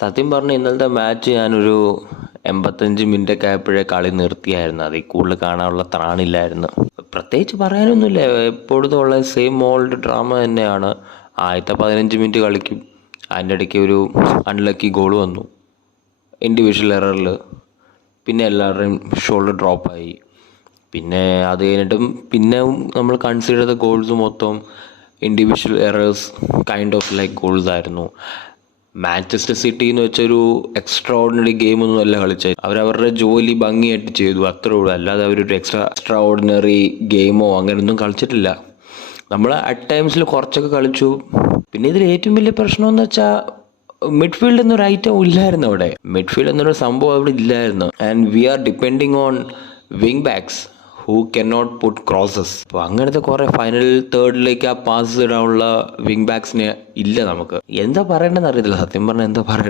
സത്യം പറഞ്ഞ ഇന്നലത്തെ മാച്ച് ഞാനൊരു 85 മിനിറ്റൊക്കെ ആയപ്പോഴേ കളി നിർത്തിയായിരുന്നു. അതിൽ കൂടുതൽ കാണാനുള്ള ത്രാണില്ലായിരുന്നു. പ്രത്യേകിച്ച് പറയാനൊന്നുമില്ല, എപ്പോഴത്തും ഉള്ള സെയിം ഓൾഡ് ഡ്രാമ തന്നെയാണ്. ആദ്യത്തെ 15 മിനിറ്റ് കളിക്കും, അതിൻ്റെ ഇടയ്ക്ക് ഒരു അൺലക്കി ഗോൾ വന്നു ഇൻഡിവിജ്വൽ എററിൽ. പിന്നെ എല്ലാവരുടെയും ഷോൾഡർ ഡ്രോപ്പായി. പിന്നെ അത് കഴിഞ്ഞിട്ടും പിന്നെ നമ്മൾ കൺസിഡർ ചെയ്ത ഗോൾസ് മൊത്തം individual errors, kind of like goals ആയിരുന്നു. മാഞ്ചസ്റ്റർ സിറ്റി എന്ന് വെച്ചൊരു എക്സ്ട്രാ ഓർഡിനറി ഗെയിമൊന്നും അല്ല കളിച്ചത്. അവരവരുടെ ജോലി ഭംഗിയായിട്ട് ചെയ്തു, അത്രേ ഉള്ളൂ. അല്ലാതെ അവരൊരു എക്സ്ട്രാ ഓർഡിനറി ഗെയിമോ അങ്ങനെയൊന്നും കളിച്ചിട്ടില്ല. നമ്മൾ അറ്റ് ടൈംസിൽ കുറച്ചൊക്കെ കളിച്ചു. പിന്നെ ഇതിൽ ഏറ്റവും വലിയ പ്രശ്നം എന്ന് വെച്ചാൽ മിഡ്ഫീൽഡ് എന്നൊരു ഐറ്റം ഇല്ലായിരുന്നു അവിടെ. മിഡ്ഫീൽഡ് എന്നൊരു സംഭവം അവിടെ ഇല്ലായിരുന്നു. And we are depending on wing backs who can not put crosses. അപ്പോൾ അങ്ങനത്തെ കുറേ ഫൈനൽ തേർഡിലേക്ക് ആ പാസ് ഇടാനുള്ള വിങ് ബാക്സിന് ഇല്ല നമുക്ക്. എന്താ പറയേണ്ടതെന്ന് അറിയത്തില്ല, സത്യം പറഞ്ഞാൽ എന്താ പറയേണ്ടത്.